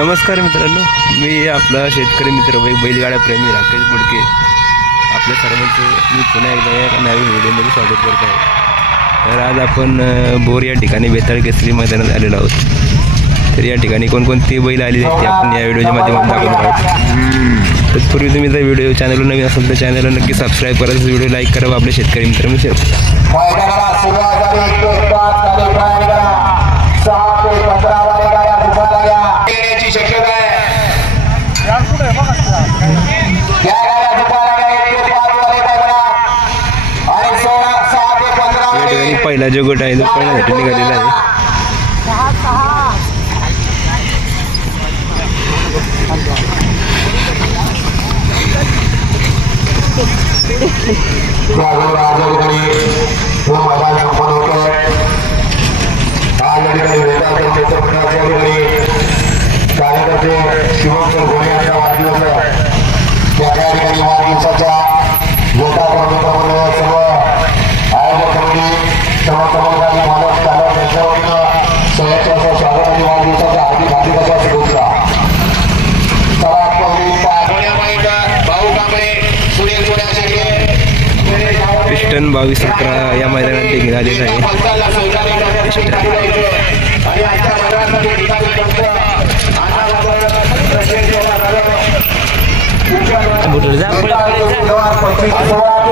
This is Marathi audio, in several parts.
नमस्कार मित्रांनो. मी आपला शेतकरी मित्र बैलगाड्या प्रेमी राकेश बुडके. आपल्या सर्वांचं मी पुन्हा एकदा या नवीन व्हिडिओमध्ये स्वागत करत आहे. तर आज आपण बोर या ठिकाणी बेताळ केसरी मैदानात आलेलो आहोत. तर या ठिकाणी कोणकोणती बैल आलेली आहेत ते आपण या व्हिडिओच्या माध्यमातून दाखवणार आहोत. तत्पूर्वी तुम्ही जर व्हिडिओ चॅनलवर नवीन असेल तर चॅनलला नक्की सबस्क्राईब करा. व्हिडिओ लाईक करा आपले आपल्या शेतकरी मी शेअर पहिला जो गट आहे तो पळण्यासाठी निघालेला आहे. त्यावेळी राजाकडे क्रिस्टन बावीस अकरा या मैदानात ते आलेला आहे.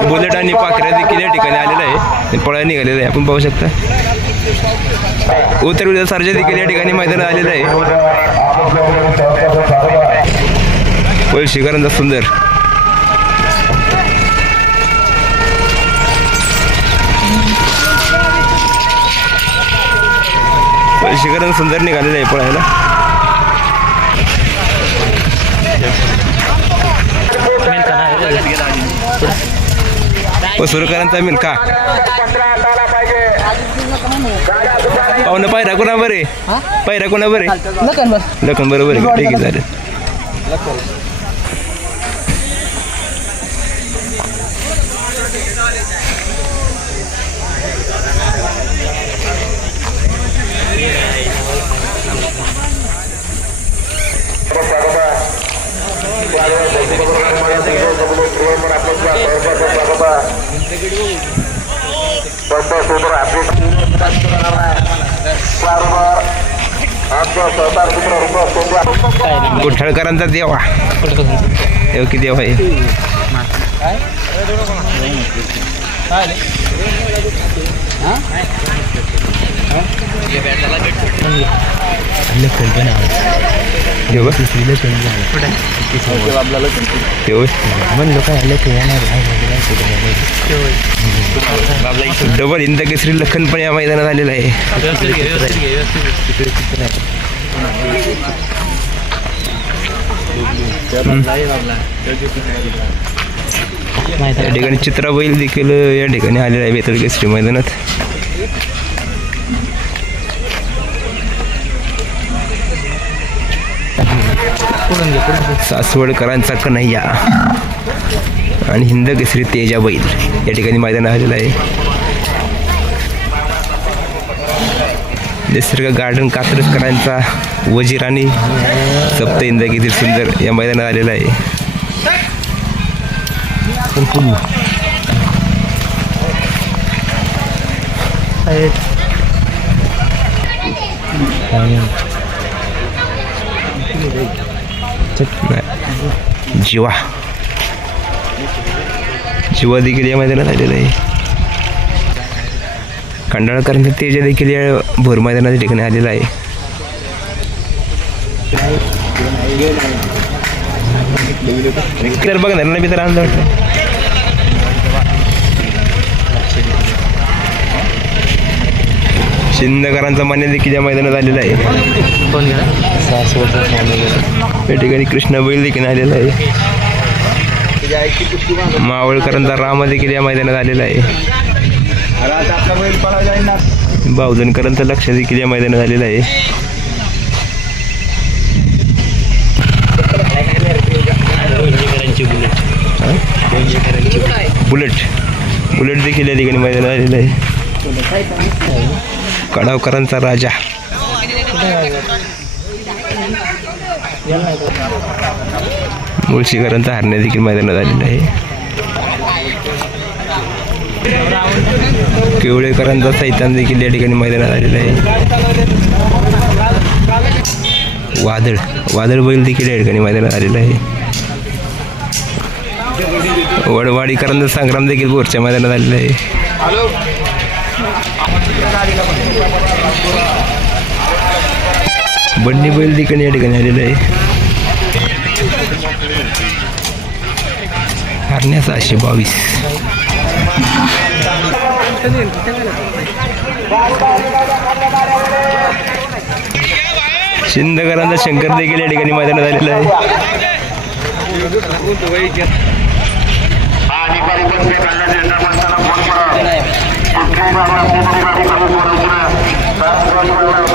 बुलेट आणि पाखऱ्या देखील या ठिकाणी आलेलं आहे पळा निघालेलं आहे आपण पाहू शकता. उत्तर विदर्भ सारजा देखील या ठिकाणी मैदानात आलेलं आहे पळ शिकारांचा सुंदर. शिकारांचा सुंदर निघालेला आहे पळायला. सुरकरांचा मिल्का पाहुणं पायरा कोणा बरे? पायरा कोणा बरे? लखन बरोबर का? ठीक आहे चालेल. गुठळकरांचा देवा. देव की देव आहे. डबल इंद केसरी लखन पण या मैदानात आलेला आहे या ठिकाणी चित्रा बैल देखील या ठिकाणी आलेला आहे बेतळ केसरी मैदानात. सासवडकरांचा कन्हैया आणि हिंद केसरी तेजा बैल या ठिकाणी मैदान आलेलं आहे. निसर्ग गार्डन कात्रजकरांचा वजीर आणि सप्त इंदगिरी सुंदर या मैदानात आलेला आहे. नाही. जीवा. जीवा देखील या मैदानात आलेला आहे. खंडाळकरांचा तेजा देखील या भोर मैदानाच्या ठिकाणी आलेला आहे. तर बघ ना मी तर शिंदकरांचा मान्य देखील या मैदानात आलेला आहे. या ठिकाणी कृष्ण बैल देखील आलेला आहे. मावळकरांचा राम देखील या मैदानात आलेला आहे. बावधनकरांचं लक्ष देखील या मैदानात आलेलं आहे. बुलेट. बुलेट देखील या ठिकाणी मैदानात आलेलं आहे. कडावकरांचा राजा. मुळशीकरांचा हरण्या देखील मैदानात आलेला आहे. केवळेकरांचा सैतान देखील या ठिकाणी मैदानात आलेला आहे. वादळ वादळ बैल देखील या ठिकाणी मैदानात आलेला आहे. वडवाडीकरांचा संग्राम देखील बोरच्या मैदानात आलेला आहे. बंडी बैल देखील या ठिकाणी आलेला आहे. हरण्या सहाशे बावीस. शिंदकरांचा शंकर देखील या ठिकाणी मैदानात आलेला आहे. आणि परिपत्र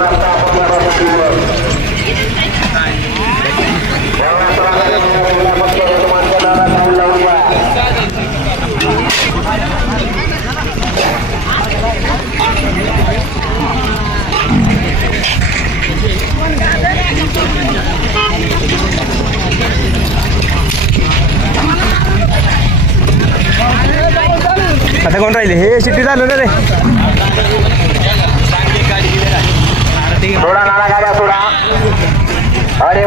आता कोण राहिले? हे शिट्टी झालं ना रे. थोडा नाळा गाड्या थोडा अरे